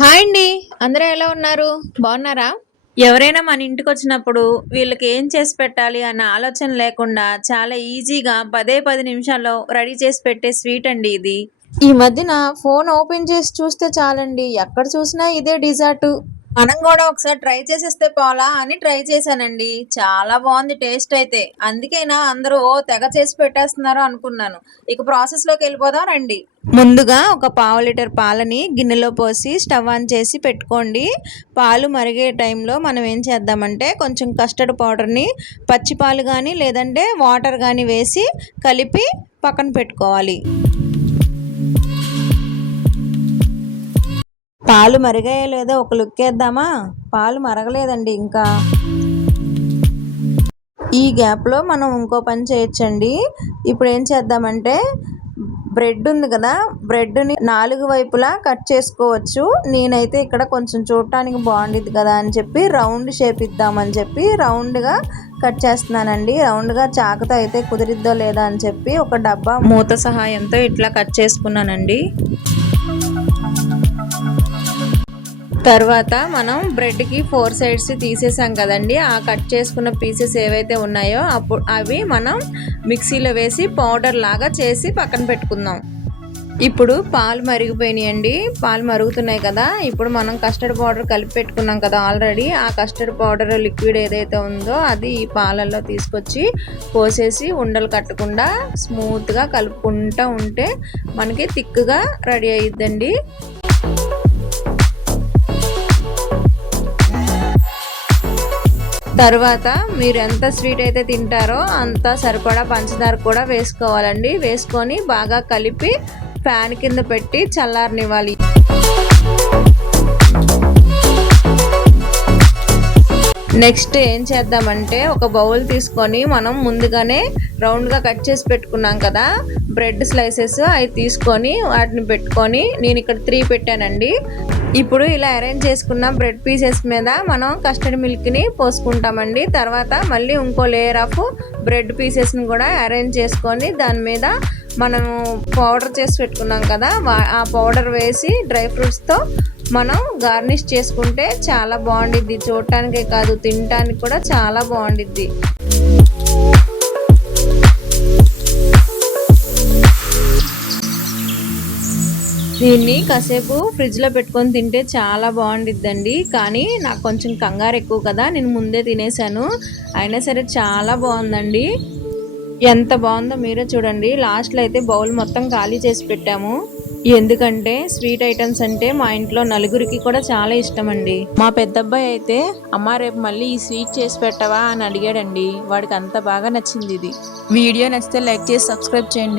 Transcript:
Hi అండి. అందరూ ఎలా ఉన్నారు? బాగున్నారా? ఎవరైనా మన ఇంటికొచ్చినప్పుడు వీళ్ళకి ఏం చేసి పెట్టాలి అన్న ఆలోచన లేకుండా చాలా ఈజీగా 10 నిమిషాల్లో రెడీ చేసి పెట్టే స్వీట్ అండి ఇది. ఈ మధ్యన ఫోన్ ఓపెన్ చేసి చూస్తే చాలండి ఎక్కడ చూసినా ఇదే డిజర్టు. మనం కూడా ఒకసారి ట్రై చేసేస్తే పోలా అని ట్రై చేశానండి. చాలా బాగుంది టేస్ట్ అయితే. అందుకేనా అందరూ తెగ చేసి పెట్టేస్తున్నారు అనుకున్నాను. ఇక ప్రాసెస్‌లోకి వెళ్ళిపోదాం రండి. ముందుగా ఒక పావు లీటర్ పాలని గిన్నెలో పోసి స్టవ్ ఆన్ చేసి పెట్టుకోండి. పాలు మరిగే టైంలో మనం ఏం చేద్దామంటే కొంచెం కస్టర్డ్ పౌడర్‌ని పచ్చి పాలు గానీ లేదంటే వాటర్ గానీ వేసి కలిపి పక్కన పెట్టుకోవాలి. పాలు మరిగాయో లేదో ఒక లుక్ వేద్దామా? పాలు మరగలేదండి ఇంకా. ఈ గ్యాప్లో మనం ఇంకో పని చేయొచ్చండి. ఇప్పుడు ఏం చేద్దామంటే బ్రెడ్ ఉంది కదా, బ్రెడ్ని 4 వైపులా కట్ చేసుకోవచ్చు. నేనైతే ఇక్కడ కొంచెం చూడటానికి బాగుండిద్ది కదా అని చెప్పి రౌండ్ షేప్ ఇద్దామని చెప్పి రౌండ్గా కట్ చేస్తున్నానండి. రౌండ్గా చాకుతో అయితే కుదిరిద్దో లేదా అని చెప్పి ఒక డబ్బా మూత సహాయంతో ఇట్లా కట్ చేసుకున్నానండి. తర్వాత మనం బ్రెడ్కి 4 సైడ్స్ తీసేసాం కదండి. ఆ కట్ చేసుకున్న పీసెస్ ఏవైతే ఉన్నాయో అప్పుడు అవి మనం మిక్సీలో వేసి పౌడర్ లాగా చేసి పక్కన పెట్టుకుందాం. ఇప్పుడు పాలు మరిగిపోయినాయండి. పాలు మరుగుతున్నాయి కదా. ఇప్పుడు మనం కస్టర్డ్ పౌడర్ కలిపి పెట్టుకున్నాం కదా ఆల్రెడీ. ఆ కస్టర్డ్ పౌడర్ లిక్విడ్ ఏదైతే ఉందో అది ఈ పాలల్లో తీసుకొచ్చి పోసేసి ఉండలు కట్టకుండా స్మూత్గా కలుపుకుంటూ ఉంటే మనకి థిక్గా రెడీ అయ్యిద్దండి. తర్వాత మీరు ఎంత స్వీట్ అయితే తింటారో అంత సరిపడా పంచదార కూడా వేసుకోవాలండి. వేసుకొని బాగా కలిపి ఫ్యాన్ కింద పెట్టి చల్లారనివ్వాలి. నెక్స్ట్ ఏం చేద్దామంటే ఒక బౌల్ తీసుకొని మనం ముందుగానే రౌండ్గా కట్ చేసి పెట్టుకున్నాం కదా బ్రెడ్ స్లైసెస్, అవి తీసుకొని వాటిని పెట్టుకొని నేను ఇక్కడ 3 పెట్టానండి. ఇప్పుడు ఇలా అరేంజ్ చేసుకున్న బ్రెడ్ పీసెస్ మీద మనం కస్టర్డ్ మిల్క్ని పోసుకుంటామండి. తర్వాత మళ్ళీ ఇంకో లేయర్ ఆఫ్ బ్రెడ్ పీసెస్ని కూడా అరేంజ్ చేసుకొని దాని మీద మనం పౌడర్ చేసి పెట్టుకున్నాం కదా ఆ పౌడర్ వేసి డ్రై ఫ్రూట్స్తో మనం గార్నిష్ చేసుకుంటే చాలా బాగుండిద్ది. చూడటానికే కాదు తినటానికి కూడా చాలా బాగుండిద్ది. దీన్ని కాసేపు ఫ్రిడ్జ్లో పెట్టుకొని తింటే చాలా బాగుండిద్దండి. కానీ నాకు కొంచెం కంగారు ఎక్కువ కదా, నేను ముందే తినేసాను. అయినా సరే చాలా బాగుందండి. ఎంత బాగుందో మీరే చూడండి. లాస్ట్లో అయితే బౌల్ మొత్తం ఖాళీ చేసి పెట్టాము. ఎందుకంటే స్వీట్ ఐటమ్స్ అంటే మా ఇంట్లో నలుగురికి కూడా చాలా ఇష్టం అండి. మా పెద్దబ్బాయి అయితే అమ్మ రేపు మళ్ళీ ఈ స్వీట్ చేసి పెట్టవా అని అడిగాడండి. వాడికి అంత బాగా నచ్చింది ఇది. వీడియో నచ్చితే లైక్ చేసి సబ్స్క్రైబ్ చేయండి.